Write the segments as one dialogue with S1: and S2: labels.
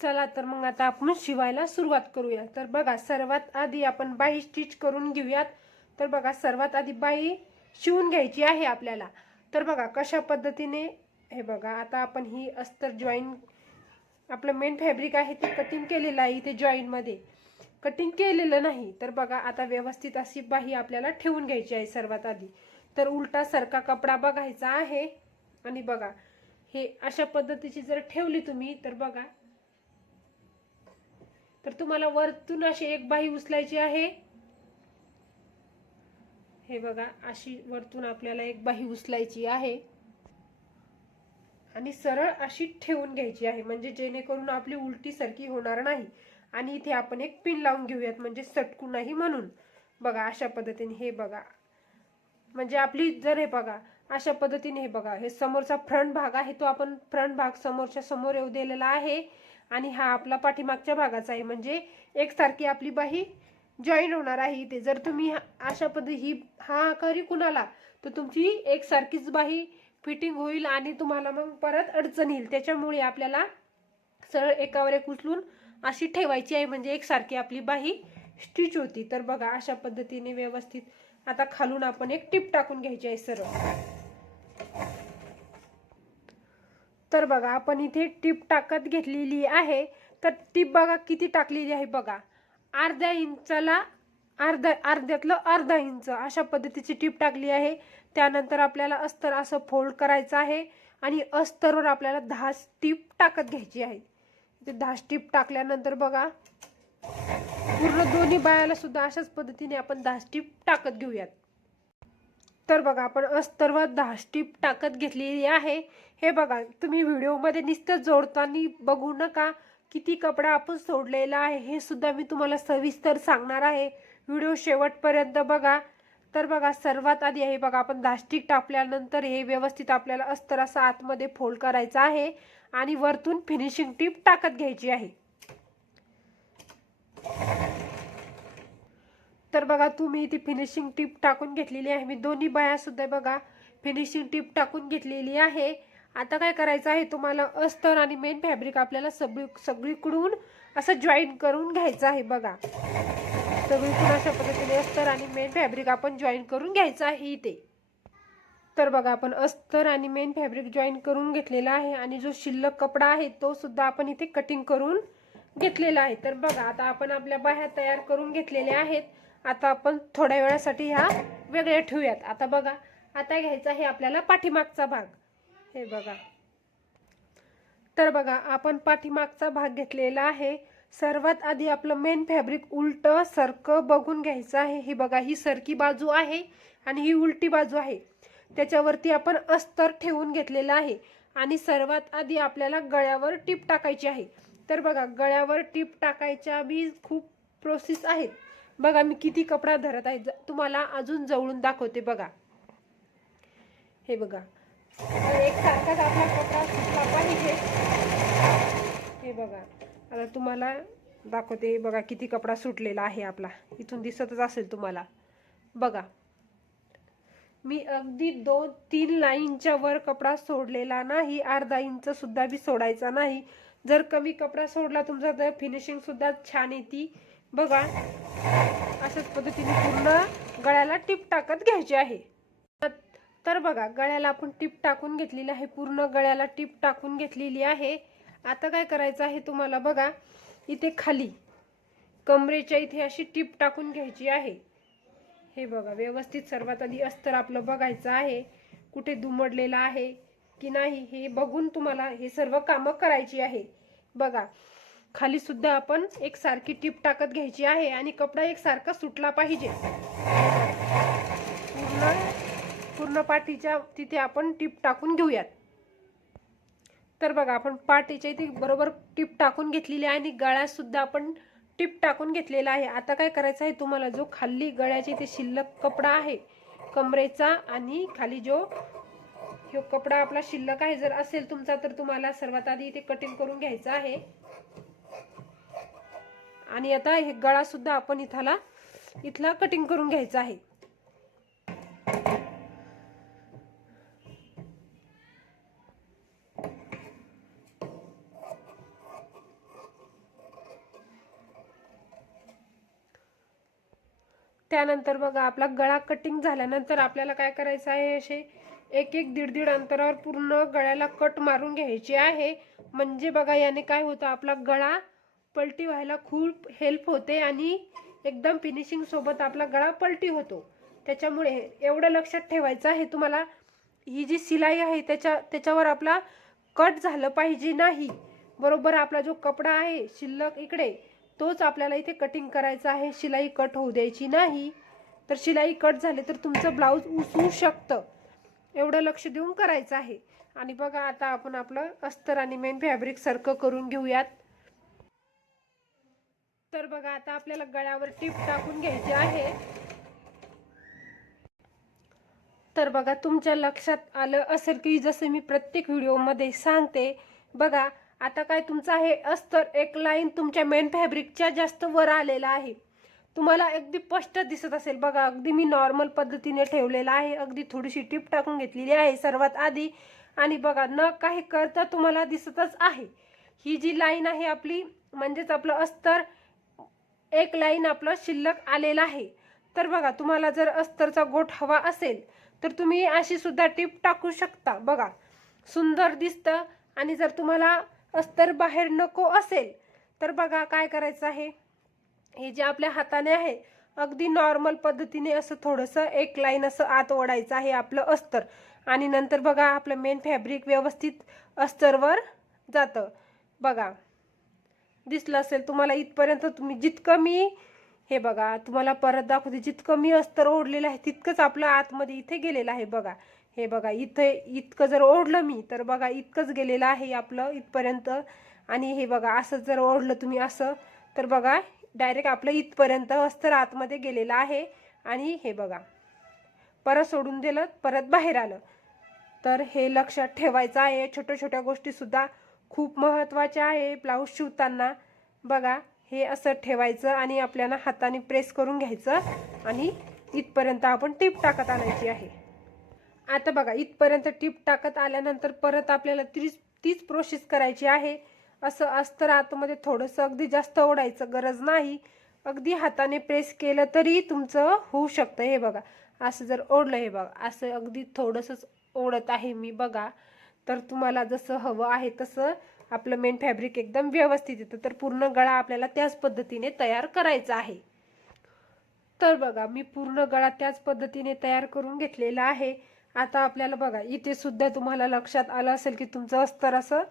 S1: चला तर मग आता आपण शिवायला सुरुवात करूया. तर बघा सर्वात आधी आपण बाही स्टिच करून घेऊयात. तर बघा सर्वात आधी बाही शिवून घ्यायची आहे आपल्याला. तर बघा कशा पद्धतीने हे बघा आता आपण ही अस्तर जॉईन आपलं मेन फॅब्रिक आहे ते कटिंग केलेलं आहे इथे जॉईनमध्ये कटिंग केलेलं नाही. तर बघा आता व्यवस्थित अशी बाही आपल्याला ठेवून घ्यायची आहे सर्वात आधी. तर उलटा सरका कपडा बघायचा आहे. आणि बघा हे अशा पद्धतीची जर ठेवली तुम्ही तर बघा तर तुम्हाला वरतून अशी एक बाही उचलायची आहे. हे बघा अशी वरतून आपल्याला एक बाही उचलायची आहे. आणि सरळ अशी ठेवून घ्यायची आहे म्हणजे जेणेकरून आपली उलटी सारखी होणार नाही. आणि इथे आपण एक पिन लावून घेऊयात म्हणजे सटकू नाही म्हणून. बघा अशा पद्धतीने हे बघा. म्हणजे आपली जर हे बघा अशा पद्धतीने हे बघा हे समोरचा फ्रंट भाग आहे तो आपण फ्रंट भाग समोरच्या समोर येऊ दिलेला आहे. आणि हा आपला पाठीमागच्या भागाचा आहे. म्हणजे एकसारखी आपली बाही जॉईन होणार आहे इथे. जर तुम्ही अशा पद्धती ही हा आकारी कुणाला? तर तुमची एकसारखीच बाही फिटिंग होईल आणि तुम्हाला मग परत अडचण येईल. त्याच्यामुळे आपल्याला सरळ एकावर एक उचलून अशी ठेवायची आहे. म्हणजे एकसारखी आपली बाही स्टिच होती. तर बघा अशा पद्धतीने व्यवस्थित आता खालून आपण एक टिप टाकून घ्यायची आहे सरळ. तर बघा आपण इथे टीप टाकत घेतलेली आहे. तर टीप बघा किती टाकलेली आहे बघा. अर्ध्या इंचाला अर्ध्या अर्ध्यातलं अर्धा इंच अशा पद्धतीची टीप टाकली आहे. त्यानंतर आपल्याला अस्तर असं फोल्ड करायचं आहे आणि अस्तरवर आपल्याला दहा टीप टाकत घ्यायची आहे. ते दहा टीप टाकल्यानंतर बघा पूर्ण दोन्ही बायाला सुद्धा अशाच पद्धतीने आपण दहा टीप टाकत घेऊयात. तर बघा आपण अस्तर्व दहा स्टीप टाकत घेतलेली आहे. हे बघा तुम्ही व्हिडिओमध्ये नुसतं जोडताना बघू नका किती कपडा आपण सोडलेला आहे. हे सुद्धा मी तुम्हाला सविस्तर सांगणार आहे. व्हिडिओ शेवटपर्यंत बघा. तर बघा सर्वात आधी आहे बघा आपण धास्टिक टाकल्यानंतर हे व्यवस्थित आपल्याला अस्तर असं आतमध्ये फोल्ड करायचं आहे आणि वरतून फिनिशिंग टीप टाकत घ्यायची आहे. तर बघा तुम्ही इथे फिनिशिंग टीप टाकून घेतलेली आहे. मी दोन्ही बायासुद्धा बघा फिनिशिंग टीप टाकून घेतलेली आहे. आता काय करायचं आहे तुम्हाला अस्तर आणि मेन फॅब्रिक आपल्याला सगळी सगळीकडून असं जॉईन करून घ्यायचं आहे बघा. सगळीकडून अशा पद्धतीने अस्तर आणि मेन फॅब्रिक आपण जॉईन करून घ्यायचं आहे इथे. तर बघा आपण अस्तर आणि मेन फॅब्रिक जॉईन करून घेतलेला आहे आणि जो शिल्लक कपडा आहे तो सुद्धा आपण इथे कटिंग करून घेतलेला आहे. तर बघा आता आपण आपल्या बाह्या तयार करून घेतलेल्या आहेत. आता आपण थोड्या वेळासाठी ह्या वेगळ्या ठेवूयात. आता बघा आता घ्यायचा हे आपल्याला पाठीमागचा भाग. हे बघा. तर बघा आपण पाठीमागचा भाग घेतलेला आहे. सर्वात आधी आपलं मेन फॅब्रिक उलट सरकं बघून घ्यायचं आहे. ही बघा ही सरकी बाजू आहे आणि ही उलटी बाजू आहे. त्याच्यावरती आपण अस्तर ठेवून घेतलेलं आहे. आणि सर्वात आधी आपल्याला गळ्यावर टीप टाकायची आहे. तर बघा गळ्यावर टीप टाकायच्या बी खूप प्रोसेस आहेत. बघा मी किती कपडा धरत आहे. ज- तुम्हाला अजून जवळून दाखवते बघा. हे बघा. एक सारखाच आपला कपडा सुटला पाहिजे हे बघा. आता तुम्हाला दाखवते. हे बघा किती कपडा सुटलेला आहे आपला. इथून दिसतच असेल तुम्हाला. बघा. मी अगदी दोन तीन लाईनच्या वर कपडा सोडलेला नाही. अर्धा इंच सुद्धा बी सोडायचा नाही. जर कमी कपडा सोडला तुमचा तर फिनिशिंग सुद्धा छान येते. बघा. अशाच पद्धतीने पूर्ण गळ्याला टिप टाकत घ्यायची आहे. तर बघा गळ्याला आपण टिप टाकून घेतलेली आहे. पूर्ण गळ्याला टिप टाकून घेतलेली आहे. आता काय करायचं आहे तुम्हाला बघा इथे खाली कमरेच्या इथे अशी टिप टाकून घ्यायची आहे. हे बघा व्यवस्थित सर्वात आधी अस्तर आपलं बघायचं आहे. कुठे दुमडलेलं आहे की नाही हे बघून तुम्हाला हे सर्व कामं करायची आहे. बघा खाली सुद्धा आपण एक सारखी टीप टाकत घ्यायची आहे आणि कपडा एक सारखा सुटला पाहिजे. पूर्ण पूर्ण पाठीच्या तिथे आपण टीप टाकून घेऊयात. तर बघा आपण पाठीच्या इथे बरोबर टीप टाकून घेतलेली आहे आणि गळ्यातसुद्धा आपण टीप टाकून घेतलेला आहे. आता काय करायचं आहे तुम्हाला? जो खाली गळ्याचे इथे शिल्लक कपडा आहे कमरेचा आणि खाली जो ह्यो कपडा आपला शिल्लक आहे जर असेल तुमचा तर तुम्हाला सर्वात आधी इथे कटिंग करून घ्यायचं आहे. आणि आता हे गळा सुद्धा आपण इथाला इथला कटिंग करून घ्यायचा आहे. त्यानंतर बघा आपला गळा कटिंग झाल्यानंतर आपल्याला काय करायचं आहे असे एक एक दीड दीड अंतरावर पूर्ण गळ्याला कट मारून घ्यायची आहे. म्हणजे बघा याने काय होतं आपला गळा पलटी व्हायला खूप हेल्प होते आणि एकदम फिनिशिंग सोबत आपला गळा पलटी होतो. त्याच्यामुळे एवढं लक्षात ठेवायचं आहे तुम्हाला ही जी शिलाई आहे त्याच्या त्याच्यावर आपला कट झालं पाहिजे नाही. बरोबर आपला जो कपडा आहे शिल्लक इकडे तोच आपल्याला इथे कटिंग करायचा आहे शिलाई कट होऊ द्यायची नाही. तर शिलाई कट झाले तर तुमचं ब्लाऊज उसू शकतं. एवढं लक्ष देऊन करायचं आहे. आणि बघा आता आपण आपलं अस्तर आणि मेन फॅब्रिक सारखं करून घेऊयात. तर बघा आता आपल्याला गळ्यावर टीप टाकून घ्यायची आहे. तर बघा तुमच्या लक्षात आलं असेल की जसं मी प्रत्येक व्हिडिओमध्ये सांगते बघा आता काय तुमचं आहे? अस्तर एक लाईन तुमच्या मेन फॅब्रिकच्या जास्त वर आलेला आहे. तुम्हाला अगदी स्पष्ट दिसत असेल बघा अगदी मी नॉर्मल पद्धतीने ठेवलेला आहे. अगदी थोडीशी टीप टाकून घेतलेली आहे सर्वात आधी. आणि बघा न काही करता तुम्हाला दिसतच आहे. ही जी लाईन आहे आपली म्हणजेच आपलं अस्तर एक लाईन आपलं शिल्लक आलेला आहे. तर बघा तुम्हाला जर अस्तरचा गोठ हवा असेल तर तुम्ही अशी सुद्धा टीप टाकू शकता. बघा सुंदर दिसतं आणि जर तुम्हाला अस्तर बाहेर नको असेल तर बघा काय करायचं आहे. हे जे आपल्या हाताने आहे अगदी नॉर्मल पद्धतीने असं थोडंसं एक लाईन असं आत ओढायचं आहे आपलं अस्तर. आणि नंतर बघा आपलं मेन फॅब्रिक व्यवस्थित अस्तरवर जातं. बघा दिसलं असेल तुम्हाला इथपर्यंत तुम्ही जितकं मी हे बघा तुम्हाला परत दाखवते जितकं मी अस्तर ओढलेलं आहे तितकंच आपलं आतमध्ये इथे गेलेलं आहे बघा. हे बघा इथे इतकं जर ओढलं मी तर बघा इतकंच गेलेलं आहे आपलं इथपर्यंत. आणि हे बघा असं जर ओढलं तुम्ही असं तर बघा डायरेक्ट आपलं इथपर्यंत अस्तर आतमध्ये गेलेलं आहे. आणि हे बघा परत सोडून दिलं परत बाहेर आलं. तर हे लक्षात ठेवायचं आहे छोट्या छोट्या गोष्टीसुद्धा. खूप महत्त्वाचे आहे ब्लाऊज शिवताना. बघा हे असं ठेवायचं आणि आपल्याला हाताने प्रेस करून घ्यायचं आणि इथपर्यंत आपण टीप टाकत आणायची आहे. आता बघा इथपर्यंत टीप टाकत आल्यानंतर परत आपल्याला तीच तीच प्रोसेस करायची आहे. असं अस्तर आतमध्ये थोडंसं अगदी जास्त ओढायचं गरज नाही. अगदी हाताने प्रेस केलं तरी तुमचं होऊ शकतं. हे बघा असं जर ओढलं हे बघा असं अगदी थोडंसंच ओढत आहे मी. बघा तर तुम्हाला जसं हवं आहे तसं आपलं मेन फॅब्रिक एकदम व्यवस्थित येतं. तर पूर्ण गळा आपल्याला त्याच पद्धतीने तयार करायचा आहे. तर बघा मी पूर्ण गळा त्याच पद्धतीने तयार करून घेतलेला आहे. आता आपल्याला बघा इथे सुद्धा तुम्हाला लक्षात आलं असेल की तुमचं अस्तर असं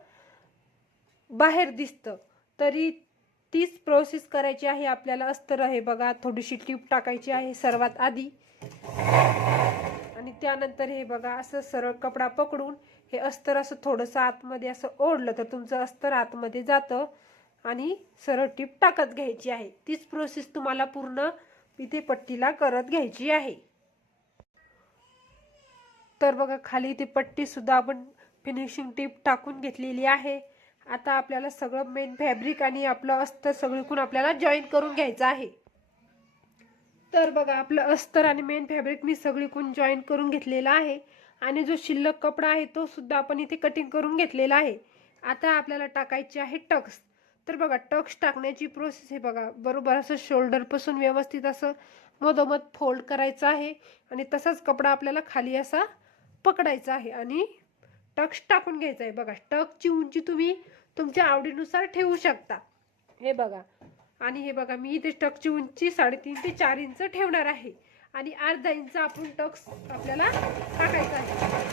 S1: बाहेर दिसतं. तरी तीच प्रोसेस करायची आहे आपल्याला अस्तर आहे बघा थोडीशी टीप टाकायची आहे सर्वात आधी. आणि त्यानंतर हे बघा असं सरळ कपडा पकडून हे अस्तर असं थोडंसं आतमध्ये असं ओढलं तर तुमचं अस्तर आतमध्ये जातं आणि सरळ टीप टाकत घ्यायची आहे. तीच प्रोसेस तुम्हाला पूर्ण इथे पट्टीला करत घ्यायची आहे. तर बघा खाली ती पट्टीसुद्धा आपण फिनिशिंग टीप टाकून घेतलेली आहे. आता आपल्याला सगळं मेन फॅब्रिक आणि आपलं अस्तर सगळीकडून आपल्याला जॉईन करून घ्यायचं आहे. तर बघा आपलं अस्तर आणि मेन फॅब्रिक मी सगळीकडून जॉईन करून घेतलेलं आहे. आणि जो शिल्लक कपडा आहे तो सुद्धा आपण इथे कटिंग करून घेतलेला आहे. आता आपल्याला टाकायची आहे टक्स. तर बघा टक्स टाकण्याची प्रोसेस आहे बघा बरोबर असं शोल्डरपासून व्यवस्थित असं मधोमध फोल्ड करायचं आहे आणि तसाच कपडा आपल्याला खाली असा पकडायचा आहे आणि टक्स टाकून घ्यायचा आहे. बघा टकची उंची तुम्ही तुमच्या आवडीनुसार ठेवू शकता. हे बघा. आणि हे बघा मी इथे टकची उंची साडेतीन ते चार इंच ठेवणार आहे. आणि अर्धा इंच आपण टक्स आपल्याला टाकायचा आहे.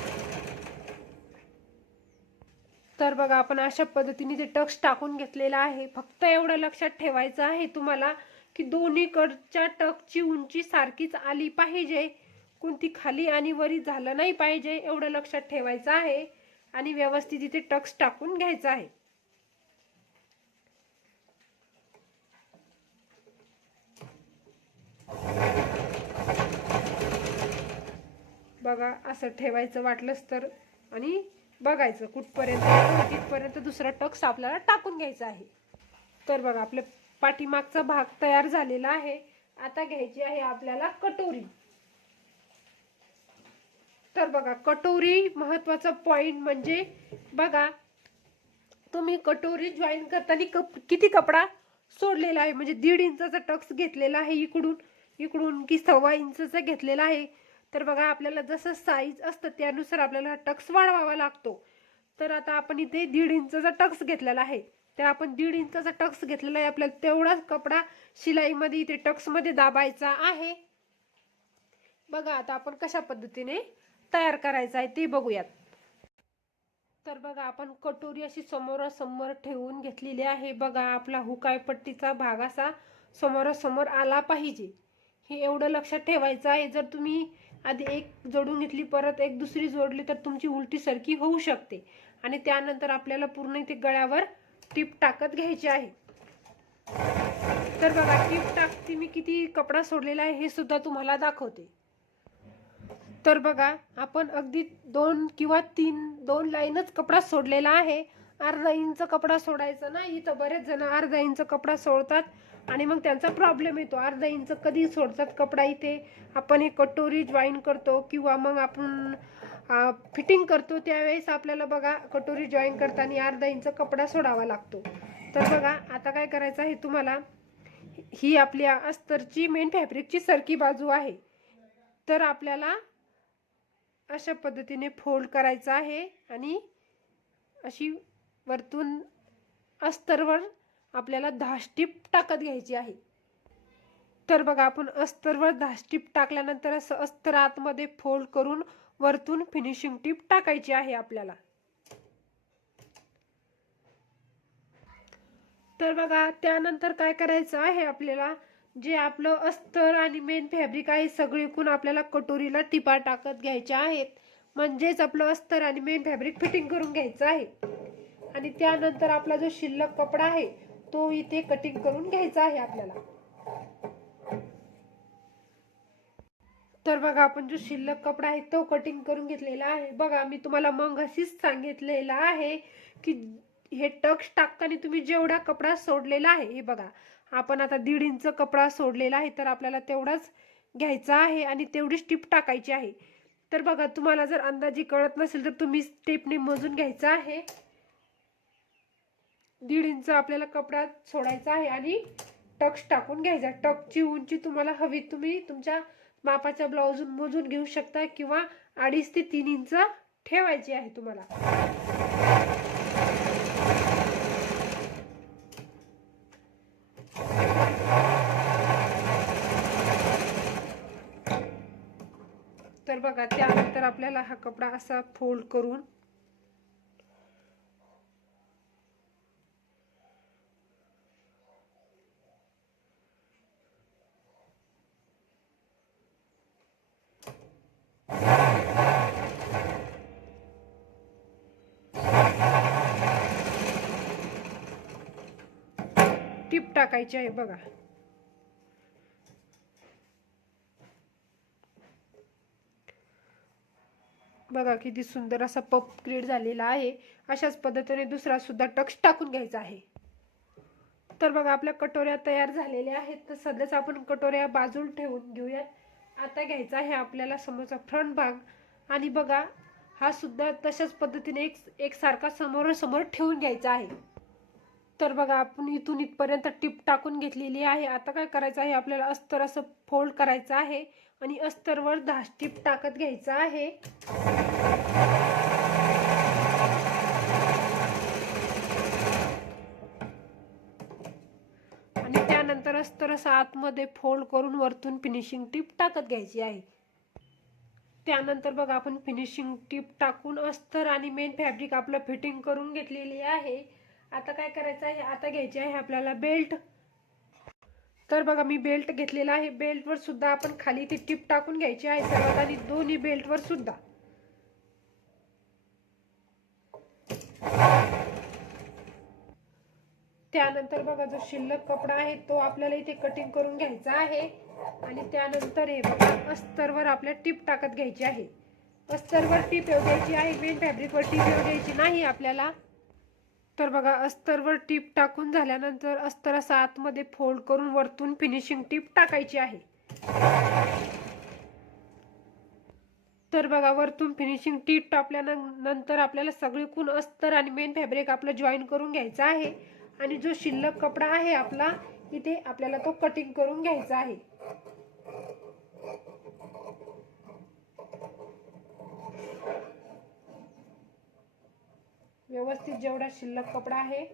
S1: तर बघा आपण अशा पद्धतीने ते टक्स टाकून घेतलेला आहे फक्त एवढं लक्षात ठेवायचं आहे तुम्हाला की दोन्हीकडच्या टकची उंची सारखीच आली पाहिजे. कोणती खाली आणि वरी झालं नाही पाहिजे एवढं लक्षात ठेवायचं आहे. आणि व्यवस्थित इथे टक्स टाकून घ्यायचं आहे. बघा असं ठेवायचं वाटलंच तर आणि बघायचं कुठपर्यंत तिथपर्यंत दुसरा टक्स आपल्याला टाकून घ्यायचा आहे. तर बघा आपल्या पाठीमागचा भाग तयार झालेला आहे. आता घ्यायची आहे आपल्याला कटोरी. तर बघा कटोरी महत्त्वाचा पॉइंट म्हणजे बघा तुम्ही कटोरी जॉईन करताना कप किती कपडा सोडलेला आहे? म्हणजे दीड इंचाचा टक्स घेतलेला आहे इकडून इकडून की सव्वा इंचचा घेतलेला आहे? तर बघा आपल्याला जसं साईज असतं त्यानुसार आपल्याला टक्स वाढवावा लागतो. तर आता आपण इथे दीड इंचचा टक्स घेतलेला आहे. तर आपण दीड इंचाचा टक्स घेतलेला आहे. आपल्याला तेवढाच कपडा शिलाईमध्ये इथे टक्समध्ये दाबायचा आहे. बघा आता आपण कशा पद्धतीने तयार करायचं आहे ते बघूयात. तर बघा आपण कटोरी अशी समोरासमोर ठेवून घेतलेली आहे. बघा आपला हुकायपट्टीचा भाग असा समोरासमोर आला पाहिजे. हे एवढं लक्षात ठेवायचं आहे. जर तुम्ही आधी एक जोडून घेतली परत एक दुसरी जोडली तर तुमची उलटी सरकी होऊ शकते. आणि त्यानंतर आपल्याला पूर्ण इथे गळ्यावर टीप टाकत घ्यायची आहे. तर बघा टीप टाकते मी किती कपडा सोडलेला आहे हे सुद्धा तुम्हाला दाखवते. तर बघा आपण अगदी दोन किंवा तीन दोन लाईनच कपडा सोडलेला आहे. अर्धा इंच कपडा सोडायचा नाही इथं बरेच जण अर्धा इंच कपडा सोडतात. आणि मग त्यांचा प्रॉब्लेम येतो. अर्धा इंच कधी सोडतात कपडा इथे? आपण हे कटोरी जॉईन करतो किंवा मग आपण फिटिंग करतो. त्यावेळेस आपल्याला बघा कटोरी जॉईन करताना अर्धा इंच कपडा सोडावा लागतो. तर बघा आता काय करायचं आहे तुम्हाला? ही आपल्या अस्तरची मेन फॅब्रिकची सरकी बाजू आहे. तर आपल्याला अशा पद्धतीने फोल्ड करायचं आहे आणि अशी वरतून अस्तरवर आपल्याला दहा टाकत घ्यायची आहे. तर बघा आपण अस्तरवर दहा टाकल्यानंतर असं अस्तर आतमध्ये फोल्ड करून वरतून फिनिशिंग टीप टाकायची आहे आपल्याला. तर बघा त्यानंतर काय करायचं आहे आपल्याला? जे आपलं अस्तर आणि मेन फॅब्रिक आहे सगळीकून आपल्याला कटोरीला टिपा टाकत घ्यायच्या आहेत. म्हणजेच आपलं अस्तर आणि मेन फॅब्रिक फिटिंग करून घ्यायचं आहे. आणि त्यानंतर आपला जो शिल्लक कपडा आहे तो इथे कटिंग करून घ्यायचा आहे आपल्याला. तर बघा आपण जो शिल्लक कपडा आहे तो कटिंग करून घेतलेला आहे. बघा मी तुम्हाला मग अशीच सांगितलेलं आहे की हे टक्स टाकताना तुम्ही जेवढा कपडा सोडलेला आहे हे बघा आपण आता दीड इंच कपडा सोडलेला आहे तर आपल्याला तेवढाच घ्यायचा आहे आणि तेवढीच टिप टाकायची आहे. तर बघा तुम्हाला जर अंदाजी कळत नसेल तर तुम्ही टिपने मोजून घ्यायचा आहे. दीड इंच आपल्याला कपडा सोडायचा आहे आणि टक्स टाकून घ्यायचा. टकची उंची तुम्हाला हवी तुम्ही तुमच्या मापाच्या ब्लाऊज मोजून घेऊ शकता किंवा अडीच ते तीन इंच ठेवायची आहे तुम्हाला. तर बघा त्यानंतर आपल्याला हा कपडा असा फोल्ड करून टीप टाकायची आहे बघा. बघा किती सुंदर असा पप क्रिएट झालेला आहे. अशाच पद्धतीने दुसरा सुद्धा टक्स टाकून घ्यायचा आहे. तर बघा आपल्या कटोऱ्या तयार झालेल्या आहेत. तर सध्याच आपण कटोऱ्या बाजूला ठेवून घेऊयात. आता घ्यायचा आहे आपल्याला समोरचा फ्रंट भाग. आणि बघा हा सुद्धा तशाच पद्धतीने एक एकसारखा समोरासमोर ठेवून घ्यायचा आहे. तर बघा आपण इथून इथपर्यंत टिप टाकून घेतलेली आहे. आता काय करायचं आहे? आपल्याला अस्तर असं फोल्ड करायचं आहे आणि अस्तरवर दहा टीप टाकत घ्यायचं आहे. आणि त्यानंतर अस्तर असं आतमध्ये फोल्ड करून वरतून फिनिशिंग टीप टाकत घ्यायची आहे. त्यानंतर बघा आपण फिनिशिंग टीप टाकून अस्तर आणि मेन फॅब्रिक आपलं फिटिंग करून घेतलेली आहे. आता काय करायचं आहे? आता घ्यायची आहे आपल्याला बेल्ट तर बघा मी बेल्ट घेतलेला आहे. बेल्टवर सुद्धा आपण खाली ती टिप टाकून घ्यायची आहे. सर्वात आणि दोन्ही बेल्टवर सुद्धा. त्यानंतर बघा जो शिल्लक कपडा आहे तो आपल्याला इथे कटिंग करून घ्यायचा आहे. आणि त्यानंतर हे बघा अस्तरवर आपल्या टीप टाकत घ्यायची आहे. अस्तरवर टीप येऊ द्यायची आहे. मेन फॅब्रिकवर टीप येऊ द्यायची नाही आपल्याला. तर बघा अस्तरवर टीप टाकून झाल्यानंतर अस्तर असा आतमध्ये फोल्ड करून वरतून फिनिशिंग टीप टाकायची आहे. तर बघा वरतून फिनिशिंग टीप टाकल्यानंतर आपल्याला सगळीकून अस्तर आणि मेन फॅब्रिक आपलं जॉईन करून घ्यायचं आहे. आणि जो शिल्लक कपडा आहे आपला इथे आपल्याला तो कटिंग करून घ्यायचा आहे. व्यवस्थित जेवढा शिल्लक कपडा आहे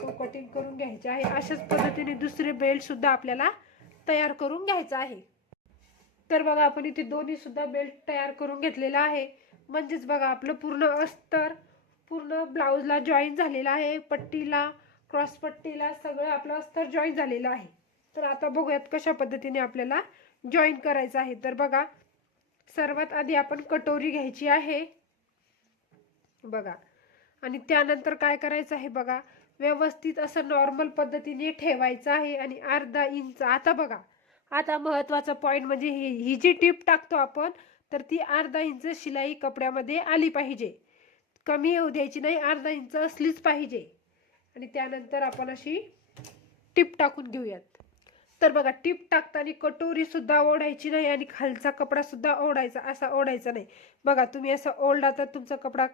S1: तो कटिंग करून घ्यायचा आहे. अशाच पद्धतीने दुसरे बेल्टसुद्धा आपल्याला तयार करून घ्यायचा आहे. तर बघा आपण इथे दोन्हीसुद्धा बेल्ट तयार करून घेतलेला आहे. म्हणजेच बघा आपलं पूर्ण अस्तर पूर्ण ब्लाऊजला जॉईन झालेला आहे. पट्टीला क्रॉस पट्टीला सगळं आपलं अस्तर जॉईन झालेलं आहे. तर आता बघूयात कशा पद्धतीने आपल्याला जॉईन करायचं आहे. तर बघा सर्वात आधी आपण कटोरी घ्यायची आहे. बघा आणि त्यानंतर काय करायचं आहे बघा? व्यवस्थित असं नॉर्मल पद्धतीने ठेवायचं आहे आणि अर्धा इंच आता बघा. आता महत्त्वाचा पॉईंट म्हणजे ही ही जी टीप टाकतो आपण तर ती अर्धा इंच शिलाई कपड्यामध्ये आली पाहिजे. कमी येऊ द्यायची नाही अर्धा इंच असलीच पाहिजे. आणि त्यानंतर आपण अशी टीप टाकून घेऊयात. तर बघा टीप टाकताना कटोरी सुद्धा ओढायची नाही आणि खालचा कपडा सुद्धा ओढायचा असा ओढायचा नाही. बघा तुम्ही असं ओढला तर तुमचा कपडा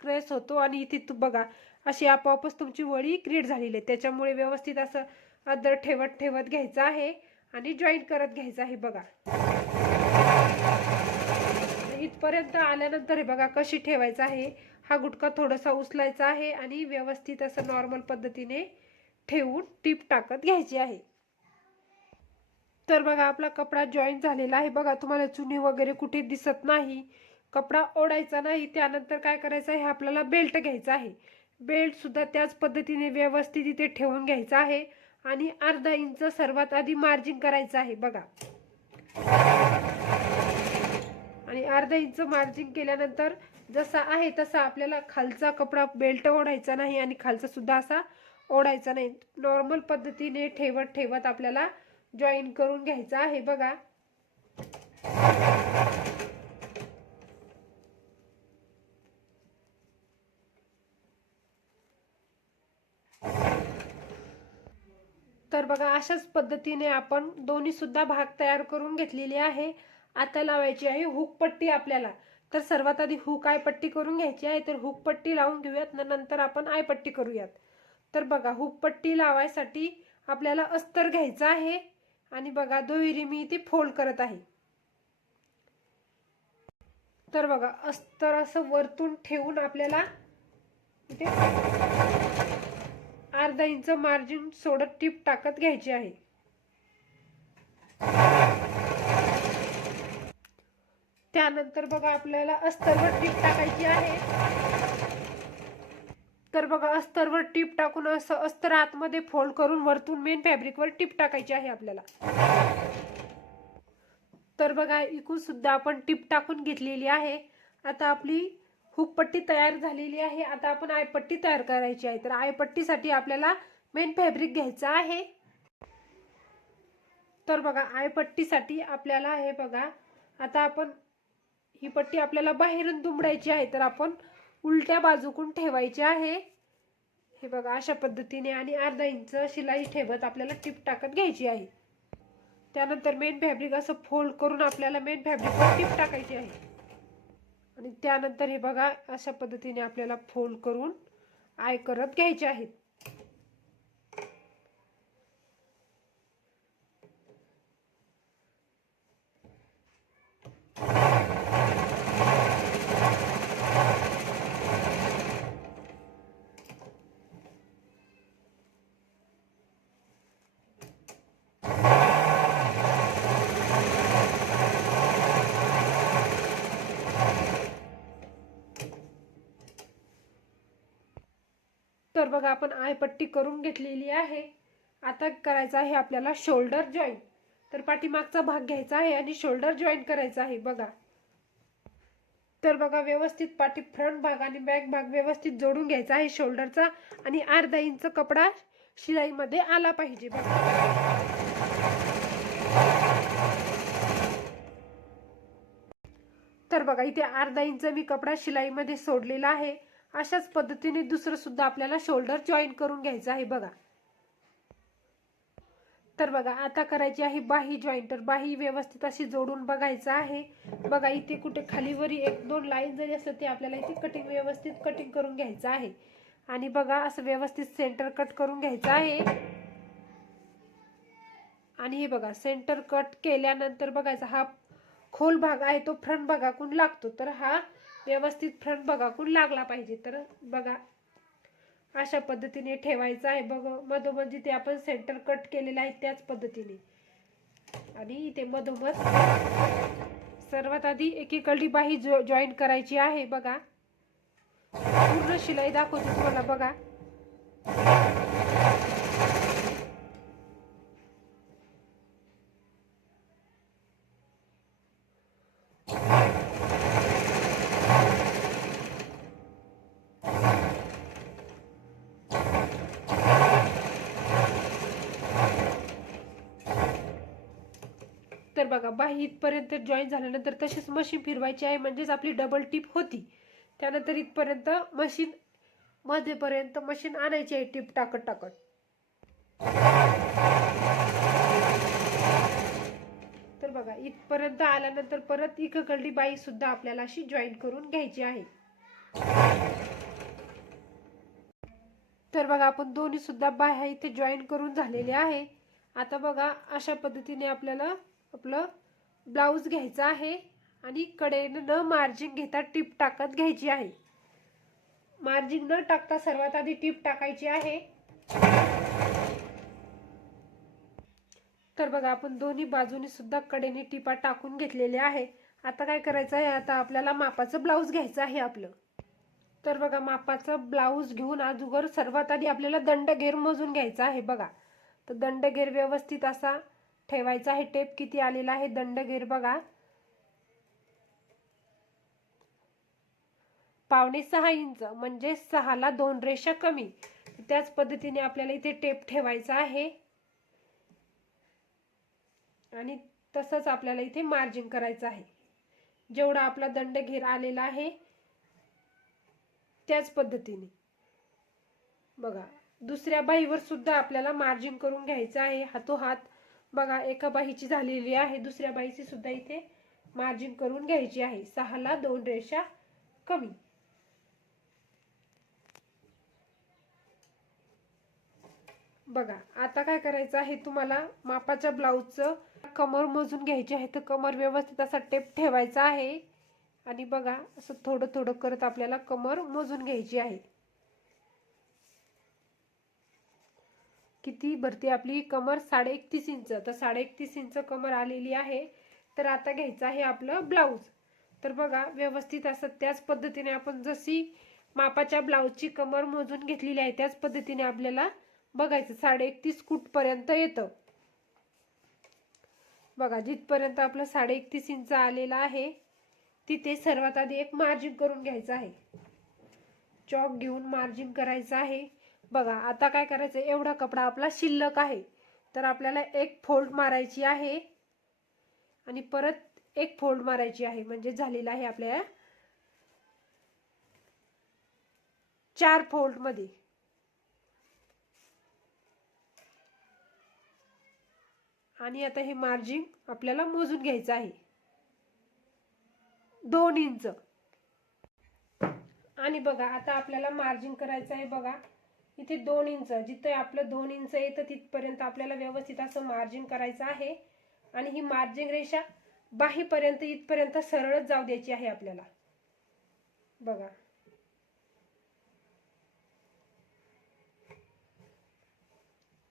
S1: क्रेस होतो आणि इथे तू बघा अशी आपोआपच तुमची वळी क्रिएट झालेली आहे. त्याच्यामुळे व्यवस्थित असं अदर ठेवत ठेवत घ्यायचं आहे आणि जॉईन करत घ्यायचं आहे बघा. इथपर्यंत आल्यानंतर हे बघा कशी ठेवायचं आहे. हा गुटका थोडासा उचलायचा आहे आणि व्यवस्थित असं नॉर्मल पद्धतीने ठेवून टीप टाकत घ्यायची आहे. तर बघा आपला कपडा जॉईन झालेला आहे. बघा तुम्हाला चुनी वगैरे कुठे दिसत नाही. कपडा ओढायचा नाही त्यानंतर काय करायचं आहे? आपल्याला बेल्ट घ्यायचा आहे. बेल्टसुद्धा त्याच पद्धतीने व्यवस्थित इथे ठेवून घ्यायचा आहे आणि अर्धा इंच सर्वात आधी मार्जिन करायचं आहे बघा. आणि अर्धा इंच मार्जिन केल्यानंतर जसा आहे तसा आपल्याला खालचा कपडा बेल्ट ओढायचा नाही आणि खालचा सुद्धा असा ओढायचा नाही. नॉर्मल पद्धतीने ठेवत ठेवत आपल्याला जॉईन करून घ्यायचा आहे बघा. तर बघा अशाच पद्धतीने आपण दोन्ही सुद्धा भाग तयार करून घेतलेली आहे. आता लावायची आहे हुक पट्टी आपल्याला. तर सर्वात आधी हुक आय पट्टी करून घ्यायची आहे. तर हुक पट्टी लावून घेऊयात नंतर आपण आय पट्टी करूयात. तर बघा हुक पट्टी लावायसाठी आपल्याला अस्तर घ्यायचं आहे. आणि बघा दोहिरी मी ती फोल्ड करत आहे. तर बघा अस्तर असं वरतून ठेवून आपल्याला इथे अर्धा इंच मार्जिन सोडत टीप टाकत घ्यायची आहे. त्यानंतर बघा आपल्याला अस्तरवर टीप टाकायची आहे. तर बघा अस्तरवर टीप टाकून असं अस्तर आतमध्ये फोल्ड करून वरतून मेन फॅब्रिकवर टीप टाकायची आहे आपल्याला. तर बघा इकून सुद्धा आपण टीप टाकून घेतलेली आहे. आता आपली हुकपट्टी तयार झालेली आहे. आता आपण आयपट्टी तयार करायची आहे. तर आयपट्टीसाठी आपल्याला मेन फॅब्रिक घ्यायचं आहे. तर बघा आयपट्टीसाठी आपल्याला हे बघा आता आपण ही पट्टी आपल्याला बाहेरून दुमडायची आहे. तर आपण उलट्या बाजूकून ठेवायची आहे. हे बघा अशा पद्धतीने आणि अर्धा इंच शिलाई ठेवत आपल्याला टिप टाकत घ्यायची आहे. त्यानंतर मेन फॅब्रिक असं फोल्ड करून आपल्याला मेन फॅब्रिकवर टिप टाकायची आहे. आणि त्यानंतर हे बघा अशा पद्धतीने आपल्याला फोल्ड करून आय करत घ्यायचे आहेत. तर बघा आपण आयपट्टी करून घेतलेली आहे. आता करायचं आहे आपल्याला शोल्डर जॉईन तर पाठीमागचा भाग घ्यायचा आहे आणि शोल्डर जॉईन करायचा आहे बघा. तर बघा व्यवस्थित पाठी फ्रंट भाग आणि बॅक भाग व्यवस्थित जोडून घ्यायचा आहे शोल्डरचा आणि अर्धा इंच कपडा शिलाईमध्ये आला पाहिजे बघा. तर बघा इथे अर्धा इंच मी कपडा शिलाईमध्ये सोडलेला आहे. अशाच पद्धतीने दुसरं सुद्धा आपल्याला शोल्डर जॉईन करून घ्यायचं आहे बघा. तर बघा आता करायची आहे बाही जॉईन तर बाही व्यवस्थित अशी जोडून बघायचं आहे. बघा इथे कुठे खालीवरी एक दोन लाईन जरी असलं ते आपल्याला इथे कटिंग व्यवस्थित कटिंग करून घ्यायचं आहे. आणि बघा असं व्यवस्थित सेंटर कट करून घ्यायचं आहे. आणि हे बघा सेंटर कट केल्यानंतर बघायचा हा खोल भाग आहे तो फ्रंट भागाकून लागतो. तर हा व्यवस्थित फ्रंट बघा कुठं लागला पाहिजे तर बघा. अशा पद्धतीने ठेवायचं आहे. बघ मधोमध जिथे आपण सेंटर कट केलेलं आहे त्याच पद्धतीने. आणि इथे मधोमध सर्वात आधी एकीकडली बाही जॉ जॉईन करायची आहे बघा. पूर्ण शिलाई दाखवते तुम्हाला बघा. तर बघा बाही इथपर्यंत जॉईन झाल्यानंतर तशीच मशीन फिरवायची आहे म्हणजेच आपली डबल टीप होती. त्यानंतर इथपर्यंत मशीन मध्येपर्यंत मशीन आणायची आहे टीप टाकत टाकत तर बघा इथपर्यंत आल्यानंतर परत इकडली बाई सुद्धा आपल्याला अशी जॉईन करून घ्यायची आहे. तर बघा आपण दोन्ही सुद्धा बाह्या इथे जॉईन करून झालेले आहे. आता बघा अशा पद्धतीने आपल्याला आपलं ब्लाऊज घ्यायचं आहे आणि कडेनं न मार्जिन घेता टीप टाकत घ्यायची आहे. मार्जिन न टाकता सर्वात आधी टीप टाकायची आहे. तर बघा आपण दोन्ही बाजूनी सुद्धा कडेने टिपा टाकून घेतलेले आहे. आता काय करायचं आहे? आता आपल्याला मापाचं ब्लाऊज घ्यायचं आहे आपलं. तर बघा मापाचं ब्लाऊज घेऊन अगोदर सर्वात आधी आपल्याला दंडघेर मोजून घ्यायचा आहे बघा. तर दंडघेर व्यवस्थित असा ठेवायचा आहे. टेप किती आलेला आहे? दंडगीर बघा. पावणे सहा इंच म्हणजे सहाला दोन रेषा कमी. त्याच पद्धतीने आपल्याला इथे टेप ठेवायचा आहे. आणि तसंच आपल्याला इथे मार्जिन करायचं आहे. जेवढा आपला दंडघेर आलेला आहे त्याच पद्धतीने. बघा दुसऱ्या बाहीवर सुद्धा आपल्याला मार्जिन करून घ्यायचं आहे. हातोहात बघा एका बाहीची झालेली आहे. दुसऱ्या बाहीची सुद्धा इथे मार्जिन करून घ्यायची आहे. सहाला दोन रेषा कमी. बघा आता काय करायचं आहे? तुम्हाला मापाच्या ब्लाऊजचं कमर मोजून घ्यायची आहे. तर कमर व्यवस्थित असा टेप ठेवायचा आहे. आणि बघा असं थोडं थोडं करत आपल्याला कमर मोजून घ्यायची आहे. किती भरती आपली कमर साडे एकतीस इंच. तर साडे एकतीस इंच कमर आलेली आहे. तर आता घ्यायचं आहे आपलं ब्लाऊज. तर बघा व्यवस्थित असं त्याच पद्धतीने आपण जशी मापाच्या ब्लाऊजची कमर मोजून घेतलेली आहे त्याच पद्धतीने आपल्याला बघायचं. साडे एकतीस कुठपर्यंत येतं? बघा जिथपर्यंत आपलं साडे एकतीस इंच आलेला आहे तिथे सर्वात आधी एक मार्जिन करून घ्यायचं आहे. चॉक घेऊन मार्जिन करायचं आहे. बघा आता काय करायचं एवढा कपडा आपला शिल्लक आहे. तर आपल्याला एक फोल्ड मारायची आहे. आणि परत एक फोल्ड मारायची आहे. म्हणजे झालेला आहे आपल्या चार फोल्डमध्ये आणि आता हे मार्जिन आपल्याला मोजून घ्यायचं आहे. दोन इंच. आणि बघा आता आपल्याला मार्जिन करायचं आहे बघा. इथे दोन इंच जिथं आपलं दोन इंच येतं तिथपर्यंत आपल्याला व्यवस्थित असं मार्जिन करायचं आहे. आणि ही मार्जिन रेषा बाहीपर्यंत इथपर्यंत सरळच जाऊ द्यायची आहे आपल्याला. बघा.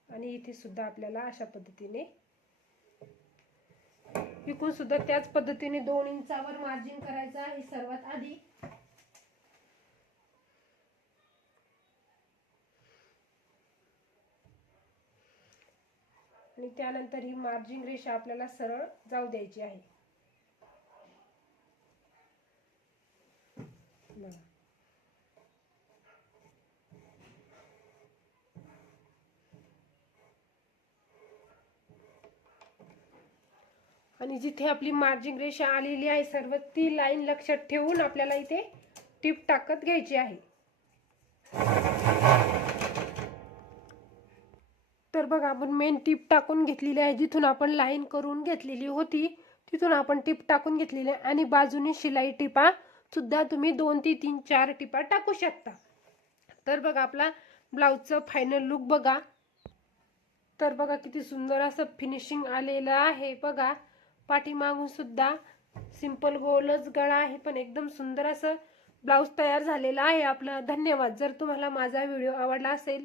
S1: आणि इथे सुद्धा आपल्याला अशा पद्धतीने इकडून सुद्धा त्याच पद्धतीने दोन इंचावर मार्जिन करायचं आहे सर्वात आधी. आणि त्यानंतर ही मार्जिन रेषा आपल्याला सरळ जाऊ द्यायची आहे बघा. आणि जिथे आपली मार्जिन रेषा आलेली आहे सर्व ती लाईन लक्षात ठेवून आपल्याला इथे टीप टाकत घ्यायची आहे बघा आपण मेन टीप टाकून घेतलेली आहे. जिथून आपण लाईन करून घेतलेली होती तिथून आपण टीप टाकून घेतलेली आहे. आणि बाजूने शिलाई टिपा सुद्धा तुम्ही दोन ते तीन चार टिपा टाकू शकता. तर बघा आपला ब्लाऊजचं फायनल लुक बघा. तर बघा किती सुंदर असं फिनिशिंग आलेलं आहे बघा. पाठीमागून सुद्धा सिंपल गोलच गळा आहे पण एकदम सुंदर असं ब्लाऊज तयार झालेला आहे आपलं. धन्यवाद. जर तुम्हाला माझा व्हिडिओ आवडला असेल